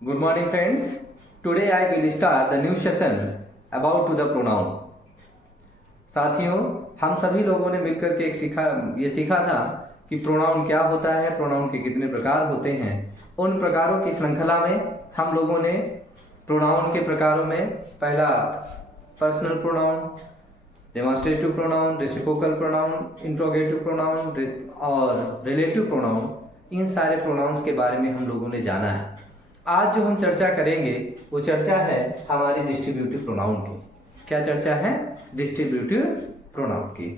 Good morning friends. Today I will start the new session about to the pronoun. साथियों, हम सभी लोगों ने मिलकर के ये सीखा था कि प्रोनाउन क्या होता है, प्रोनाउन के कितने प्रकार होते हैं। उन प्रकारों की श्रृंखला में हम लोगों ने प्रोनाउन के प्रकारों में पहला personal pronoun, demonstrative pronoun, reciprocal pronoun, interrogative pronoun और रिलेटिव प्रोनाउन, इन सारे प्रोनाउंस के बारे में हम लोगों ने जाना है। आज जो हम चर्चा करेंगे वो चर्चा है हमारी डिस्ट्रीब्यूटिव प्रोनाउन की। क्या चर्चा है? डिस्ट्रीब्यूटिव प्रोनाउन की।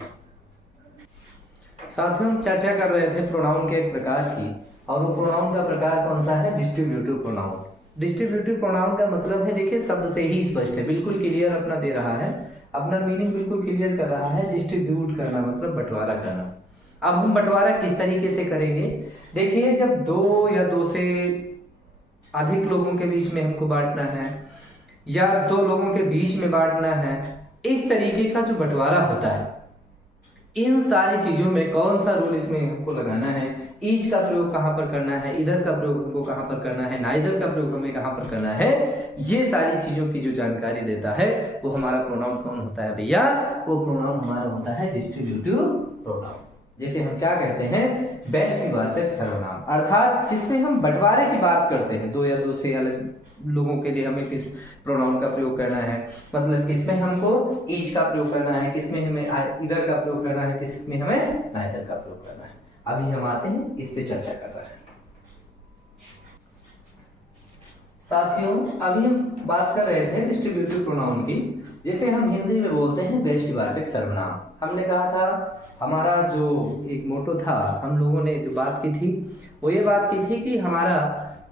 साथ में हम चर्चा कर रहे थे प्रोनाउन के एक प्रकार की, और वो प्रोनाउन का प्रकार कौन सा है? Distributive pronoun. डिस्ट्रीब्यूटिव प्रोनाउन का मतलब है, देखिए शब्द से ही स्पष्ट है, बिल्कुल क्लियर अपना दे रहा है, अपना मीनिंग बिल्कुल क्लियर कर रहा है। डिस्ट्रीब्यूट करना मतलब बंटवारा करना। अब हम बंटवारा किस तरीके से करेंगे? देखिए, जब दो या दो से अधिक लोगों के बीच में हमको बांटना है या दो लोगों के बीच में बांटना है, इस तरीके का जो बंटवारा होता है, इन सारी चीजों में कौन सा रूल इसमें हमको लगाना है, ईच का प्रयोग कहां पर करना है, इधर का प्रयोग हमको कहां पर करना है, नाइदर का प्रयोग हमें कहां पर करना है, ये सारी चीजों की जो जानकारी देता है वो हमारा प्रोनाउन कौन होता है भैया? वो प्रोनाउन हमारा होता है डिस्ट्रीब्यूटिव प्रोनाउन, जिसे हम क्या कहते हैं? व्यष्टिवाचक सर्वनाम। अर्थात जिसमें हम बंटवारे की बात करते हैं, दो या दो से अलग लोगों के लिए हमें किस प्रोनाउन का प्रयोग करना है, मतलब किसमें हमको ईच का प्रयोग करना है, किसमें हमें इधर का प्रयोग करना है, किसमें हमें नाइदर का प्रयोग करना है। अभी हम आते हैं, इस पे चर्चा कर रहे हैं। साथियों, अभी हम बात कर रहे थे डिस्ट्रीब्यूटिव प्रोनाउन की, जिसे हम हिंदी में बोलते हैं व्यष्टिवाचक सर्वनाम। हमने कहा था, हमारा जो एक मोटो था, हम लोगों ने जो बात की थी वो ये बात की थी कि हमारा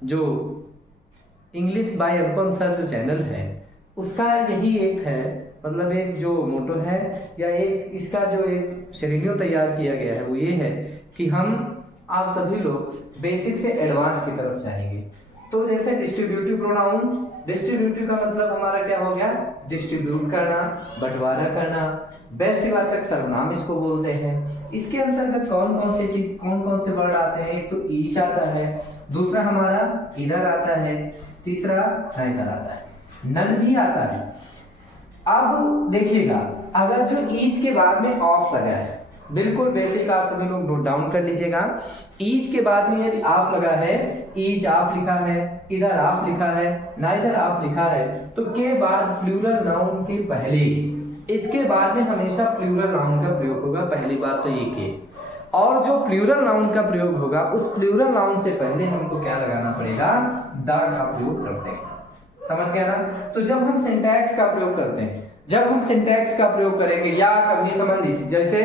जो इंग्लिश बाय अनुपम सर जो चैनल है, उसका यही एक है, मतलब एक जो मोटो है या एक इसका जो एक शेड्यूल तैयार किया गया है वो ये है कि हम आप सभी लोग बेसिक से एडवांस की तरफ जाएंगे। तो जैसे डिस्ट्रीब्यूटिव प्रोनाउन, डिस्ट्रीब्यूटिव का मतलब हमारा क्या हो गया? डिस्ट्रीब्यूट करना, बंटवारा करना। व्यष्टिवाचक सर्वनाम इसको बोलते हैं। इसके अंतर्गत कौन कौन से वर्ड आते हैं? एक तो ईच आता है, दूसरा हमारा इधर आता है, तीसरा नाइदर आता है, नन भी आता है। अब देखिएगा, अगर जो ईच के बाद में ऑफ लगा है, बिल्कुल बेसिक आप सभी लोग नोट डाउन कर लीजिएगा। ईच के बाद में यदि ऑफ लगा है, ईच ऑफ लिखा है, इधर ऑफ लिखा है, नाइदर ऑफ लिखा है, तो के बाद प्लूरल नाउन के पहले, इसके बाद में हमेशा प्लूरल नाउन का प्रयोग होगा। पहली बात तो ये के, और जो प्लूरल नाउन का प्रयोग होगा उस प्लूरल नाउन से पहले हमको क्या लगाना पड़ेगा? द का प्रयोग करते हैं। समझ गया ना? तो जब हम सिंटैक्स का प्रयोग करते हैं, जब हम सिंटैक्स का प्रयोग करेंगे, या कभी समझ लीजिए जैसे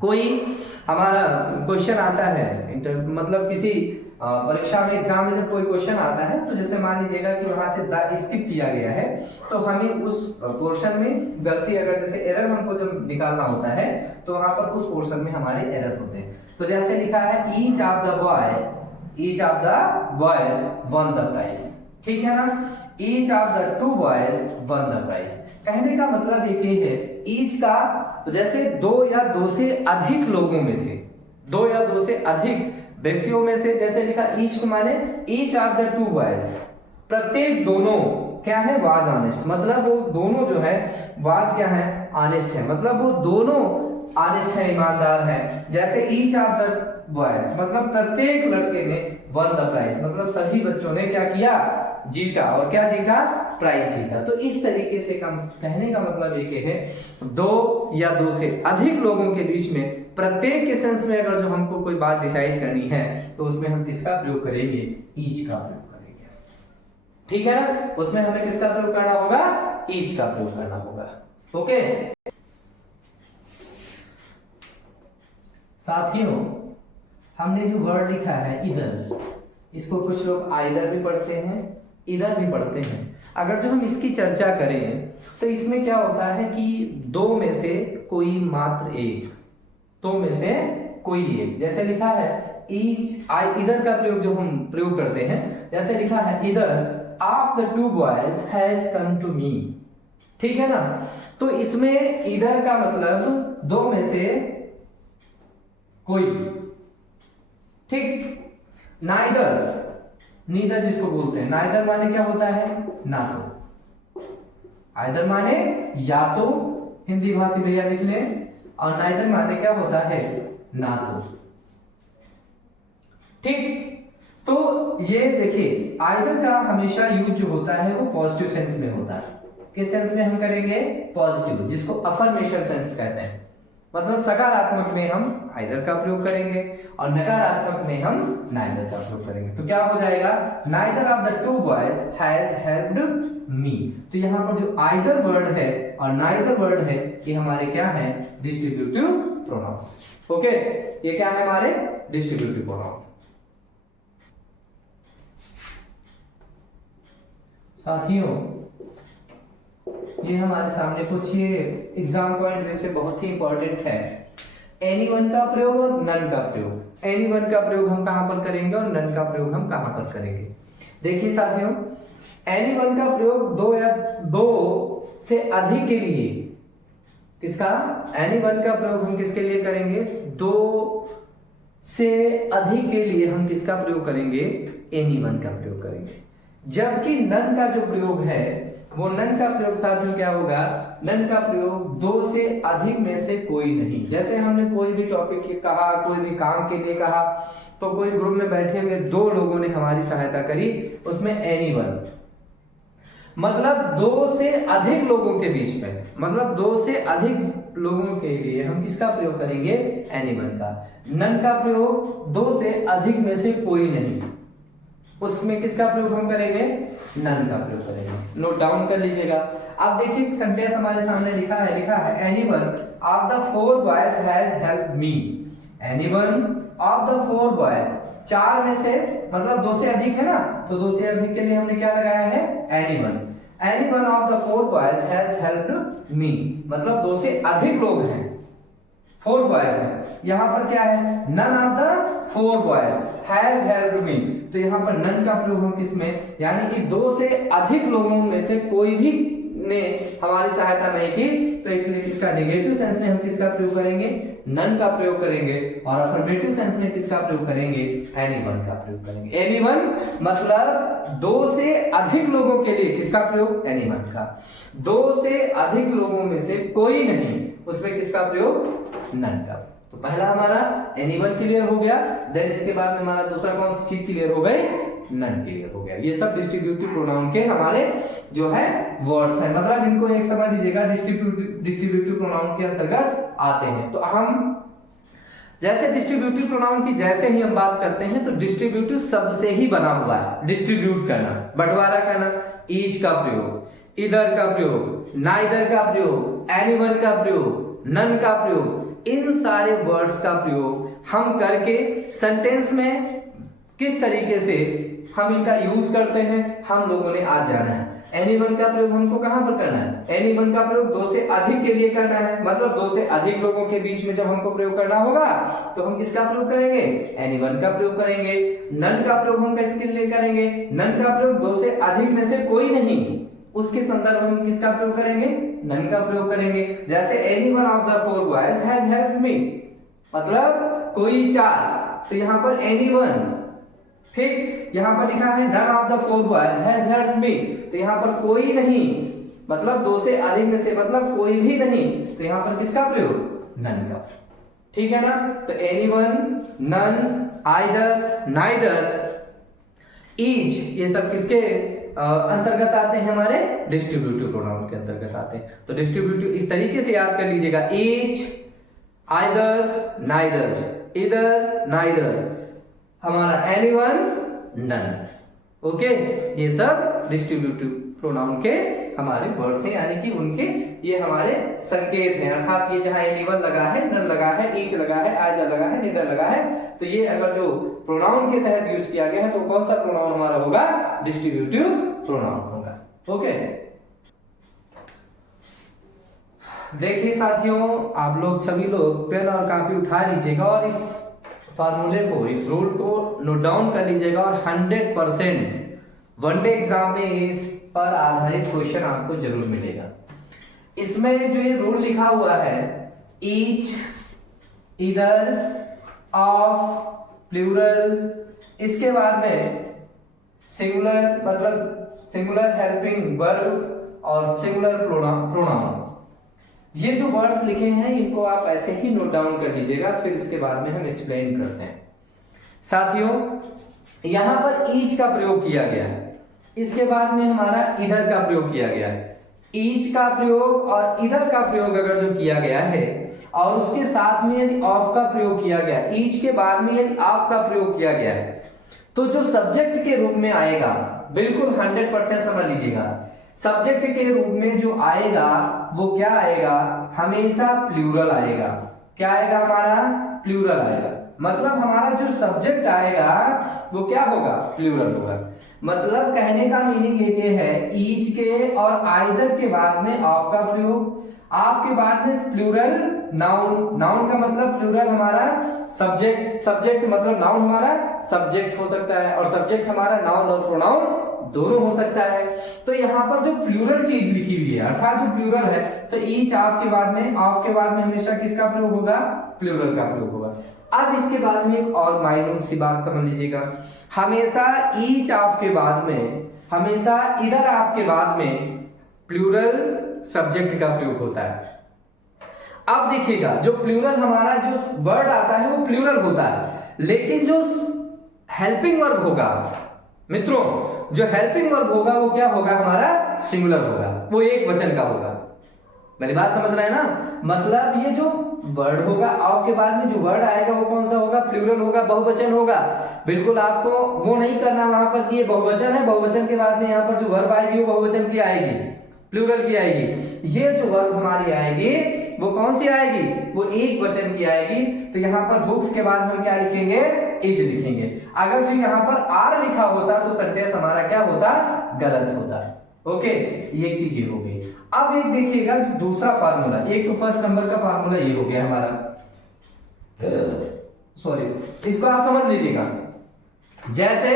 कोई हमारा क्वेश्चन आता है, मतलब किसी परीक्षा में, एग्जाम में जब कोई क्वेश्चन आता है, तो जैसे मान लीजिएगा कि वहां से द स्किप किया गया है, तो हमें उस पोर्शन में गलती, अगर जैसे एरर हमको जब निकालना होता है तो वहां पर उस पोर्शन में हमारे एरर होते हैं। तो जैसे लिखा है each of the boys won the prize, ठीक है ना? Each of the two boys won the prize. कहने का मतलब ये है, ईच का जैसे दो या दो से अधिक लोगों में से, दो या दो से अधिक व्यक्तियों में से, जैसे लिखा ईच को माने each of the two boys, प्रत्येक दोनों क्या है? वाज ऑनेस्ट, मतलब वो दोनों जो है, वाज क्या है? ऑनेस्ट है, मतलब वो दोनों ऑनेस्ट है, ईमानदार है। जैसे ईच ऑफ द बॉयज मतलब प्रत्येक लड़के ने वन द प्राइज, मतलब सभी बच्चों ने क्या किया? जीता। और क्या जीता? प्राइज जीता। तो इस तरीके से कम कहने का मतलब ये है, दो या दो से अधिक लोगों के बीच में प्रत्येक के सेंस में अगर जो हमको कोई बात डिसाइड करनी है, तो उसमें हम किसका प्रयोग करेंगे? ईच का प्रयोग करेंगे, ठीक है ना? उसमें हमें किसका प्रयोग करना होगा? ईच का प्रयोग करना होगा। ओके साथियों, हमने जो वर्ड लिखा है इधर, इसको कुछ लोग आइदर भी पढ़ते हैं, इधर भी पढ़ते हैं। अगर जो हम इसकी चर्चा करें तो इसमें क्या होता है कि दो में से कोई मात्र एक, दो में से कोई एक। जैसे लिखा है ईच, इधर का प्रयोग जो हम प्रयोग करते हैं, जैसे लिखा है इधर of the two boys has come to me, ठीक है ना? तो इसमें इधर का मतलब दो में से कोई, ठीक? नाइदर नीदर जिसको बोलते हैं, नाइदर माने क्या होता है, ना तो, आइदर माने या तो, हिंदी भाषी भैया लिख ले, और नाइदर माने क्या होता है, ना तो। ठीक, तो ये देखिए आइदर का हमेशा यूज जो होता है वो पॉजिटिव सेंस में होता है। किस सेंस में हम करेंगे, पॉजिटिव, जिसको अफर्मेशन सेंस कहते हैं। मतलब सकारात्मक में हम आइदर का प्रयोग करेंगे और नकारात्मक में हम नाइदर का प्रयोग करेंगे। तो क्या हो जाएगा, neither of the two boys has helped me. तो यहाँ पर जो आइदर वर्ड है और नाइदर वर्ड है ये हमारे क्या है, डिस्ट्रीब्यूटिव प्रोनाउन। ओके, ये क्या है हमारे डिस्ट्रीब्यूटिव प्रोनाउन। साथियों ये हमारे सामने कुछ ये एग्जाम पॉइंट में से बहुत ही इंपॉर्टेंट है, एनीवन का प्रयोग और नन का प्रयोग। एनीवन का प्रयोग हम कहां पर करेंगे और नन का प्रयोग हम कहां पर करेंगे। देखिए साथियों, एनीवन का प्रयोग दो या दो से अधिक के लिए, किसका, एनीवन का प्रयोग हम किसके लिए करेंगे, दो से अधिक के लिए हम किसका प्रयोग करेंगे, एनीवन का प्रयोग करेंगे। जबकि नन का जो प्रयोग है वो नन का प्रयोग साथियों क्या होगा, नन का प्रयोग दो से अधिक में से कोई नहीं। जैसे हमने कोई भी टॉपिक कहा, कोई भी काम के लिए कहा, तो कोई ग्रुप में बैठे हुए दो लोगों ने हमारी सहायता करी, उसमें एनीवन, मतलब दो से अधिक लोगों के बीच में, मतलब दो से अधिक लोगों के लिए हम किसका प्रयोग करेंगे, एनीवन का। नन का प्रयोग दो से अधिक में से कोई नहीं, उसमें किसका प्रयोग हम करेंगे, नन का प्रयोग करेंगे। नोट डाउन कर लीजिएगा। अब देखिए सेंटेंस हमारे सामने लिखा है anyone of the four boys has helped me. Anyone of the four boys, चार में से, मतलब दो से अधिक है ना, तो दो से अधिक के लिए हमने क्या लगाया है, anyone. Anyone of the four boys has helped मी, मतलब दो से अधिक लोग हैं, फोर बॉयज हैं। यहां पर क्या है, none of the four boys has helped me, तो यहां पर नन का प्रयोग हम किसमें, यानी कि दो से अधिक लोगों में से कोई भी ने हमारी सहायता नहीं की, तो इसलिए इसका नेगेटिव सेंस में हम किसका प्रयोग करेंगे, नन का प्रयोग करेंगे, और अफर्मेटिव सेंस में किसका प्रयोग करेंगे, एनीवन का प्रयोग करेंगे। एनीवन मतलब दो से अधिक लोगों के लिए किसका प्रयोग, एनीवन का। दो से अधिक लोगों में से कोई नहीं, उसमें किसका प्रयोग, नन का। तो पहला हमारा एनीवन क्लियर हो गया, देन इसके बाद में हमारा दूसरा कौन सी चीज क्लियर हो गई, नन क्लियर हो गया। ये सब डिस्ट्रीब्यूटिव प्रोनाउन के हमारे जो है वर्ड्स हैं, मतलब इनको एक समझ लीजिएगा, डिस्ट्रीब्यूटिव प्रोनाउन के अंतर्गत आते हैं। तो हम जैसे डिस्ट्रीब्यूटिव प्रोनाउन की जैसे ही हम बात करते हैं, तो डिस्ट्रीब्यूटिव शब्द से ही बना हुआ है, डिस्ट्रीब्यूट करना, बंटवारा करना, ईच का प्रयोग, इधर का प्रयोग, नाइदर का प्रयोग, एनीवन का प्रयोग, नन का प्रयोग, इन सारे वर्ड्स का प्रयोग हम करके सेंटेंस में किस तरीके से हम इनका यूज करते हैं, हम लोगों ने आज जाना है। एनीवन का प्रयोग हमको कहां पर करना है, एनीवन का प्रयोग दो से अधिक के लिए करना है, मतलब दो से अधिक लोगों के बीच में जब हमको प्रयोग करना होगा तो हम किसका प्रयोग करेंगे, एनीवन का प्रयोग करेंगे। नन का प्रयोग हम किसके लिए करेंगे, नन का प्रयोग दो से अधिक में से कोई नहीं, उसके संदर्भ में हम किसका प्रयोग करेंगे, नन का प्रयोग करेंगे। जैसे anyone of the four boys has helped मी, मतलब कोई चार, तो यहाँ पर एनीवन। ठीक, यहाँ पर लिखा है none of the four boys has helped me, तो यहाँ पर कोई नहीं, मतलब दो से अधिक में से, मतलब कोई भी नहीं, तो यहाँ पर किसका प्रयोग, नन का। ठीक है ना, तो anyone, none, either, neither, each, ये सब किसके अंतर्गत आते हैं, हमारे डिस्ट्रीब्यूटिव प्रोनाउन के अंतर्गत आते हैं। तो डिस्ट्रीब्यूटिव इस तरीके से याद कर लीजिएगा, ईच, आइदर, नाइदर, इधर, नाइदर, हमारा एनीवन, नन। ओके, ये सब डिस्ट्रीब्यूटिव प्रोनाउन के हमारे वर्ड्स हैं, यानी कि उनके ये हमारे संकेत हैं। अर्थात ये जहां एनीवन लगा है, नन लगा है, ईच लगा है, आइदर लगा है, नीदर लगा है, तो ये अगर जो प्रोनाउन के तहत यूज किया गया है तो कौन सा प्रोनाउन हमारा होगा, डिस्ट्रीब्यूटिव प्रोनाउन होगा। ओके, देखिए साथियों, आप लोग सभी लोग पेन और कॉपी उठा लीजिएगा और इस फार्मूले को, इस रूल को नोट डाउन कर लीजिएगा, और 100% वनडे एग्जाम में इस पर आधारित क्वेश्चन आपको जरूर मिलेगा। इसमें जो ये रूल लिखा हुआ है, ईच, इधर, ऑफ, प्लूरल, इसके बाद में सिंगुलर मतलब सिंगुलर हेल्पिंग वर्ब और सिंगुलर प्रोनाउन। ये जो वर्ड्स लिखे हैं इनको आप ऐसे ही नोट डाउन कर लीजिएगा, फिर इसके बाद में हम एक्सप्लेन करते हैं। साथियों यहां पर ईच का प्रयोग किया गया है, इसके बाद में हमारा इधर का प्रयोग किया गया है। ईच का प्रयोग और इधर का प्रयोग अगर जो किया गया है और उसके साथ में यदि ऑफ का प्रयोग किया गया, ईच के बाद में यदि ऑफ का प्रयोग किया गया है, तो जो सब्जेक्ट के रूप में आएगा, बिल्कुल 100% समझ लीजिएगा, सब्जेक्ट के रूप में जो आएगा वो क्या आएगा, हमेशा प्लूरल आएगा। क्या आएगा, हमारा प्लूरल आएगा। मतलब हमारा जो सब्जेक्ट आएगा वो क्या होगा, प्लूरल होगा। मतलब कहने का मीनिंग ये है, ईच के और आइदर के बाद में ऑफ का प्रयोग, आपके बाद में प्लूरल नाउन, नाउन का मतलब प्लूरल हमारा सब्जेक्ट, सब्जेक्ट मतलब नाउन हमारा सब्जेक्ट हो सकता है, और सब्जेक्ट हमारा नाउन और प्रोनाउन दोनों हो सकता है। तो यहाँ पर जो प्लूरल चीज लिखी हुई है, अर्थात जो प्लूरल है, तो ईच ऑफ के बाद में, ऑफ के बाद में हमेशा किसका प्रयोग होगा, प्लूरल का प्रयोग होगा। अब इसके बाद में एक और माइन्यूट सी बात समझ लीजिएगा, हमेशा ईच ऑफ के बाद में, हमेशा इधर ऑफ के बाद में प्लूरल सब्जेक्ट का प्रयोग होता है। अब देखिएगा जो प्लूरल हमारा जो वर्ड आता है वो प्लूरल होता है, लेकिन जो हेल्पिंग वर्ब होगा मित्रों, जो हेल्पिंग वर्ब होगा वो क्या होगा, हमारा सिंगुलर होगा, वो एक वचन का होगा। मेरी बात समझ रहे हैं ना, मतलब ये जो वर्ड होगा ऑफ के बाद में जो वर्ड आएगा वो कौन सा होगा, प्लूरल होगा, बहुवचन होगा। बिल्कुल आपको वो नहीं करना वहां पर कि ये बहुवचन है, बहुवचन के बाद में यहाँ पर जो वर्ब आएगी वो बहुवचन की आएगी, प्लूरल की आएगी। ये जो वर्ब हमारी आएगी वो कौन सी आएगी, वो एक वचन की आएगी। तो यहाँ पर बुक्स के बाद में क्या लिखेंगे, इज लिखेंगे। अगर जो यहाँ पर आर लिखा होता तो सेंटेंस हमारा क्या होता, गलत होता। ओके, ये चीज ये हो गई। अब एक देखिएगा दूसरा फार्मूला, एक तो फर्स्ट नंबर का फार्मूला ये हो गया हमारा, सॉरी, इसको आप समझ लीजिएगा। जैसे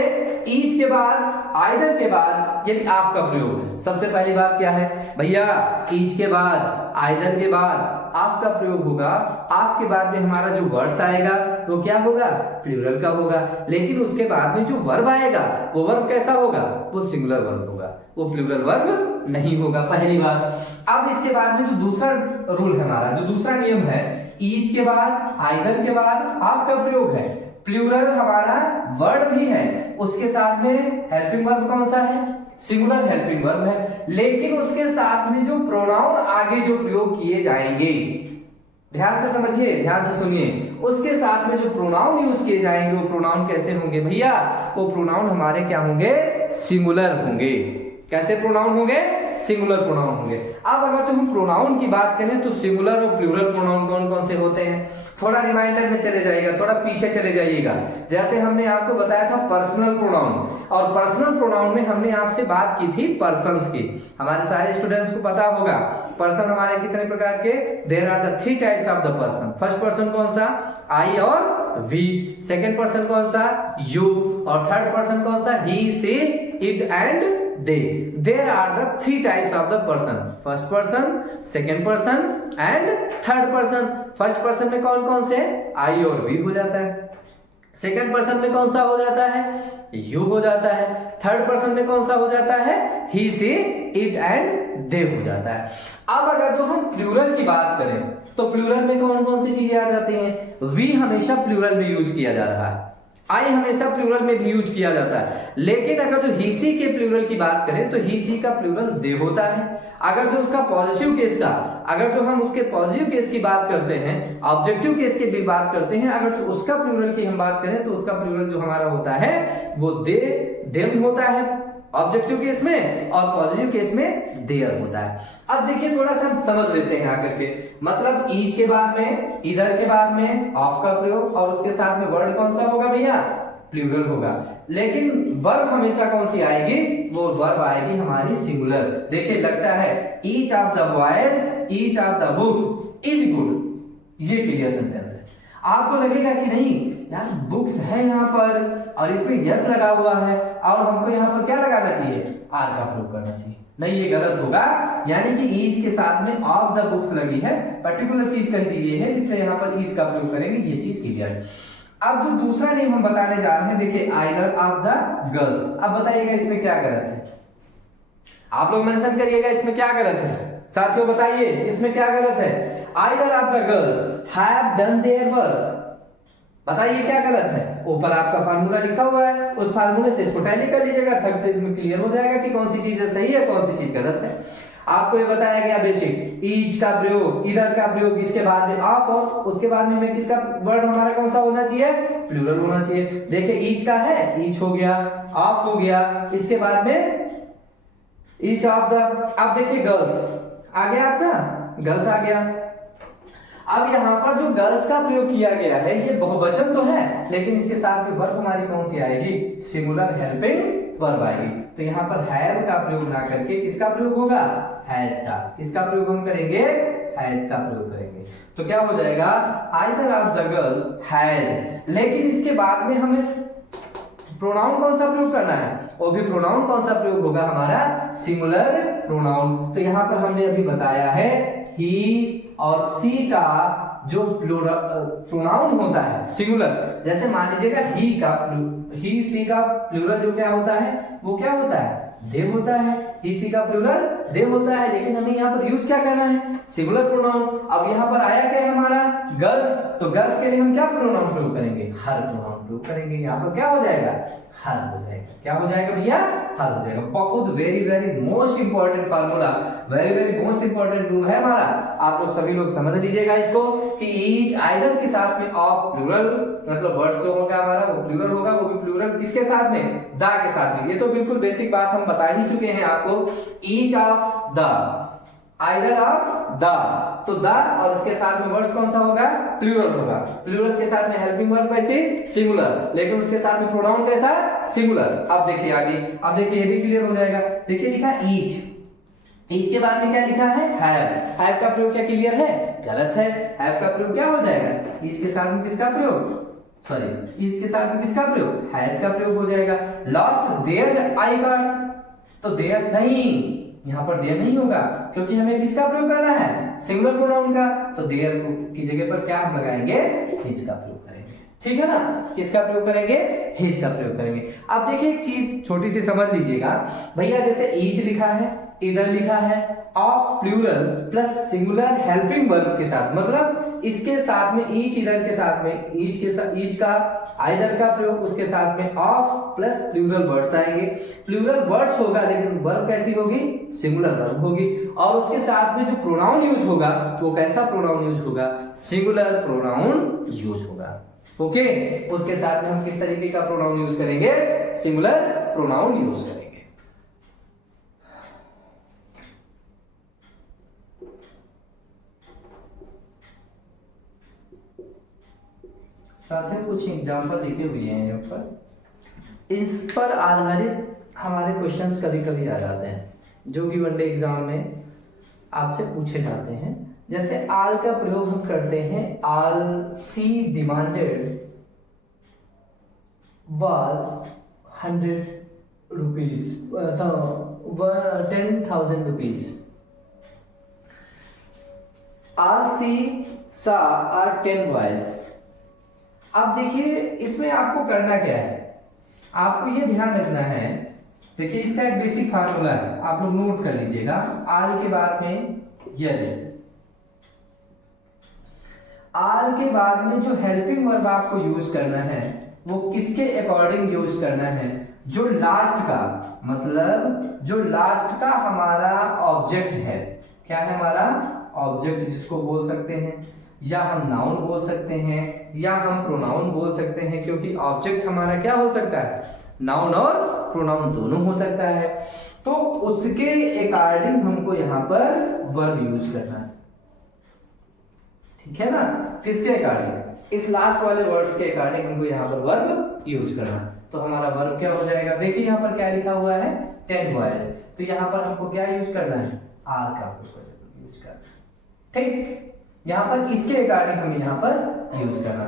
ईच के बाद, आइदर के बाद यदि आप का प्रयोग है, सबसे पहली बात क्या है भैया, ईच के बाद, आइदर के बाद आप का प्रयोग होगा। आप के बाद में हमारा जो वर्ड्स आएगा वो क्या होगा, प्लूरल का होगा, लेकिन उसके बाद में जो वर्ब आएगा वो वर्ब कैसा होगा, वो सिंगुलर वर्ब होगा, वो प्लूरल वर्ब नहीं होगा, पहली बात। अब इसके बाद में जो दूसरा रूल है हमारा, जो दूसरा नियम है, ईच के बाद, आइदर के बाद आप का प्रयोग है, प्लूरल हमारा वर्ड भी है, उसके साथ में हेल्पिंग वर्ब कौन सा है, सिंगुलर हेल्पिंग वर्ब है, लेकिन उसके साथ में जो प्रोनाउन आगे जो प्रयोग किए जाएंगे, ध्यान से समझिए, ध्यान से सुनिए, उसके साथ में जो प्रोनाउन यूज किए जाएंगे वो प्रोनाउन कैसे होंगे भैया, वो प्रोनाउन हमारे क्या होंगे, सिंगुलर होंगे। कैसे प्रोनाउन होंगे, सिंगुलर प्रोनाउन होंगे। अब अगर तो हम प्रोनाउन की बात करें तो सिंगुलर और प्लूरल प्रोनाउन कौन कौन से होते हैं, थोड़ा रिमाइंडर में चले जाइएगा, थोड़ा पीछे चले जाइएगा। जैसे हमने आपको बताया था पर्सनल प्रोनाउन, और पर्सनल प्रोनाउन में हमने आपसे बात की थी पर्सन्स की। हमारे सारे स्टूडेंट्स को पता होगा पर्सन हमारे कितने प्रकार के, there are the 3 types of the person. First person कौन सा, आई और वी, सेकंड पर्सन कौन सा, यू, और थर्ड पर्सन कौन सा, he, she, it and they. There are the 3 types of the person, first person, second person and third person. first person में कौन कौन से, I और V हो जाता है, सेकंड पर्सन में कौन सा हो जाता है, यू हो जाता है, थर्ड पर्सन में कौन सा हो जाता है, ही, शी, इट एंड दे हो जाता है। अब अगर जो हम प्लूरल की बात करें तो प्लूरल में कौन कौन सी चीजें आ जाती हैं, वी हमेशा प्लूरल में यूज किया जा रहा है, आई हमेशा प्लूरल में भी यूज किया जाता है, लेकिन अगर जो ही सी के प्लूरल की बात करें तो ही सी का प्लूरल दे होता है। अगर जो उसका पॉजिटिव केस का, अगर जो हम उसके पॉजिटिव केस की बात करते हैं, ऑब्जेक्टिव केस की भी बात करते हैं, अगर जो उसका प्लूरल की हम बात करें तो उसका प्लूरल जो हमारा होता है वो दे, देम होता है ऑब्जेक्टिव केस में, और पॉजिटिव केस में देयर होता है। अब देखिए थोड़ा सा समझ लेते हैं आकर के, मतलब ईच के बाद में, इधर के बाद में ऑफ का प्रयोग, और उसके साथ में वर्ड कौन सा होगा भैया, प्लूरल होगा, लेकिन वर्ब हमेशा कौन सी आएगी, वो वर्ब आएगी हमारी सिंगुलर। देखिए लगता है each of the boys, each of the books is good, ये क्लियर सेंटेंस है। आपको लगेगा कि नहीं यार बुक्स है यहाँ पर और इसमें यस लगा हुआ है और हमको यहाँ पर क्या लगाना चाहिए, आर का प्रयोग करना चाहिए, नहीं ये गलत होगा। यानी कि ईच के साथ में ऑफ द बुक्स लगी है, पर्टिकुलर चीज कह दी गई है, इसलिए यहाँ पर ईच का प्रयोग करेंगे, ये चीज क्लियर है। अब जो दूसरा नियम हम बताने जा रहे हैं, देखिए आइदर ऑफ द गर्ल्स। अब बताइएगा इसमें क्या गलत है, आप लोग मेंशन करिएगा इसमें क्या गलत है साथियों, बताइए इसमें क्या गलत है। Either of the girls have done their work, बताइए क्या गलत है। ऊपर आपका फार्मूला लिखा हुआ है, उस फार्मूले से इसको टैली कर लीजिएगा, थक से इसमें क्लियर हो जाएगा कि कौन सी चीज सही है कौन सी चीज गलत है। आपको ये बताया गया बेसिक ईच का प्रयोग, इधर का प्रयोग, इसके बाद में ऑफ, और उसके बाद में हमें किसका वर्ड हमारा कौन सा होना चाहिए, प्लूरल होना चाहिए। देखिए ईच का है, ईच हो गया, ऑफ हो गया, इसके बाद में ईच ऑफ द। अब देखिए गर्ल्स आ गया, आपका गर्ल्स आ गया। अब यहाँ पर जो गर्ल्स का प्रयोग किया गया है ये बहुवचन तो है, लेकिन इसके साथ में वर्ब हमारी कौन सी आएगी, सिंगुलर हेल्पिंग वर्ब आएगी। तो यहाँ पर हैव का प्रयोग ना करके किसका प्रयोग होगा, हैज का। किसका प्रयोग हम करेंगे, हैज का प्रयोग करेंगे। तो क्या हो जाएगा, either of the girls has, लेकिन इसके बाद में हमें प्रोनाउन कौन सा प्रयोग करना है, वो भी प्रोनाउन कौन सा प्रयोग होगा हमारा, सिंगुलर प्रोनाउन। तो यहाँ पर हमने अभी बताया है ही और सी का जो प्रोनाउन होता है सिंगुलर, जैसे मान लीजिएगा ही सी का प्लूरल जो क्या होता है वो क्या होता है, दे होता है। ही सी का प्लूरल दे होता है, लेकिन हमें यहाँ पर यूज क्या करना है, सिंगुलर प्रोनाउन। अब यहाँ पर आया क्या है हमारा गर्ल्स, तो गर्ल्स के लिए हम क्या प्रोनाउन प्रयोग करेंगे, हर प्रोनाउन प्रयोग करेंगे। यहाँ पर क्या हो जाएगा, हर हो जाएगा। क्या हो जाएगा भैया, हर हो जाएगा। बहुत very very most important formula, very very most important rule है हमारा, आप लोग सभी लोग समझ लीजिएगा इसको कि ईच आइदर के साथ में ऑफ प्लूरल, मतलब वर्ड्स जो होगा हमारा वो प्लूरल होगा, वो भी प्लूरल किसके साथ में, द के साथ में। ये तो बिल्कुल बेसिक बात हम बता ही चुके हैं आपको। Each of the, either of the, तो द और इसके साथ में वर्ड्स कौन सा होगा, प्लूरल होगा। प्लूरल के साथ में हेल्पिंग वर्ब कैसे, सिंगुलर, लेकिन उसके साथ में प्रोनाउन कैसा, सिंगुलर। अब देखिए आगे, अब देखिए ये भी क्लियर हो जाएगा। देखिए लिखा ईच, ईच के बाद में क्या लिखा है, हैव। हैव का प्रयोग क्या क्लियर है, गलत है। हैव का प्रयोग क्या हो जाएगा, ईच के साथ में किसका प्रयोग, सॉरी ईच के साथ में किसका प्रयोग, हैज का प्रयोग हो जाएगा। लास्ट देयर आई गॉट, तो देयर नहीं, यहाँ पर देयर नहीं होगा, क्योंकि हमें किसका प्रयोग करना है, सिंगुलर प्रोनाउन का। तो देयर की जगह पर क्या हम लगाएंगे, हिज का प्रयोग करेंगे। ठीक है ना, किसका प्रयोग करेंगे, हिज का प्रयोग करेंगे। अब देखिए एक चीज छोटी सी समझ लीजिएगा भैया, जैसे ईच लिखा है, इधर लिखा है of plural plus singular helping verb के साथ, मतलब इसके साथ में ईच, इधर के साथ में ईच के साथ ईच का आइदर का प्रयोग, उसके साथ में ऑफ प्लस प्लूरल वर्ड्स आएंगे। प्लूरल वर्ड्स होगा लेकिन वर्ब कैसी होगी, सिंगुलर वर्ब होगी, और उसके साथ में जो प्रोनाउन यूज होगा वो कैसा प्रोनाउन यूज होगा, सिंगुलर प्रोनाउन यूज होगा। ओके, उसके साथ में हम किस तरीके का प्रोनाउन यूज करेंगे, सिंगुलर प्रोनाउन यूज करेंगे। साथ ही कुछ एग्जाम्पल लिखे हुए हैं यहाँ पर, इस पर आधारित हमारे क्वेश्चंस कभी कभी आ जाते हैं जो कि वनडे एग्जाम में आपसे पूछे जाते हैं। जैसे आल का प्रयोग हम करते हैं, आल सी demanded was 100 rupees, 10,000 rupees. All she saw are 10 boys. अब देखिए इसमें आपको करना क्या है, आपको ये ध्यान रखना है। देखिए इसका एक बेसिक फार्मूला है, आप लोग नोट कर लीजिएगा। आल के बाद में यदि, आल के बाद में जो हेल्पिंग वर्ब आपको यूज करना है वो किसके अकॉर्डिंग यूज करना है, जो लास्ट का, मतलब जो लास्ट का हमारा ऑब्जेक्ट है। क्या है हमारा ऑब्जेक्ट, जिसको बोल सकते हैं या हम नाउन बोल सकते हैं या हम प्रोनाउन बोल सकते हैं, क्योंकि ऑब्जेक्ट हमारा क्या हो सकता है, नाउन और प्रोनाउन दोनों हो सकता है। तो उसके अकॉर्डिंग हमको यहाँ पर वर्ब यूज करना है। ठीक है ना, किसके अकॉर्डिंग, इस लास्ट वाले वर्ड्स के अकॉर्डिंग हमको यहाँ पर वर्ब यूज करना। तो हमारा वर्ब क्या हो जाएगा, देखिए यहाँ पर क्या लिखा हुआ है, 10 बॉयज, तो यहाँ पर हमको क्या यूज करना है, आर का यूज करना। ठीक, यहाँ पर इसके अकॉर्डिंग हमें यहाँ पर यूज करना।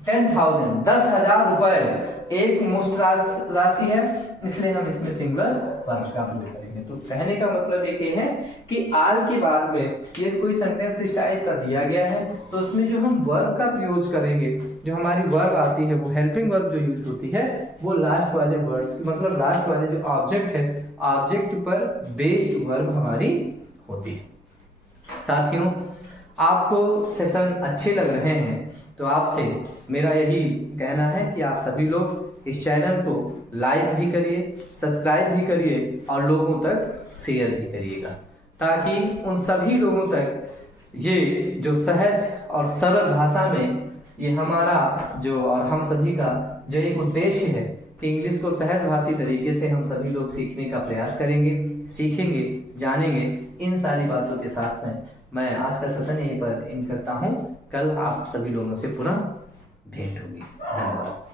10,000 10,000 रुपए एक मुश्त राशि है, इसलिए हम इसमें सिंगुलर वर्ब का प्रयोग करेंगे। तो कहने का मतलब ये है कि आल के बाद में यदि कोई सेंटेंस इस टाइप का दिया गया है तो उसमें जो हम वर्ब का प्रयोग करेंगे जो हमारी वर्ब आती है, वो हेल्पिंग वर्ब जो यूज होती है वो लास्ट वाले वर्ड्स, मतलब लास्ट वाले जो ऑब्जेक्ट है, ऑब्जेक्ट पर बेस्ड वर्ब हमारी होती है। साथियों, आपको सेशन अच्छे लग रहे हैं तो आपसे मेरा यही कहना है कि आप सभी लोग इस चैनल को लाइक भी करिए, सब्सक्राइब भी करिए और लोगों तक शेयर भी करिएगा, ताकि उन सभी लोगों तक ये जो सहज और सरल भाषा में ये हमारा जो और हम सभी का जो एक उद्देश्य है कि इंग्लिश को सहज भाषी तरीके से हम सभी लोग सीखने का प्रयास करेंगे, सीखेंगे, जानेंगे। इन सारी बातों के साथ में मैं आज का सेशन यहीं पर एंड करता हूँ। कल आप सभी लोगों से पुनः भेंट होगी। धन्यवाद।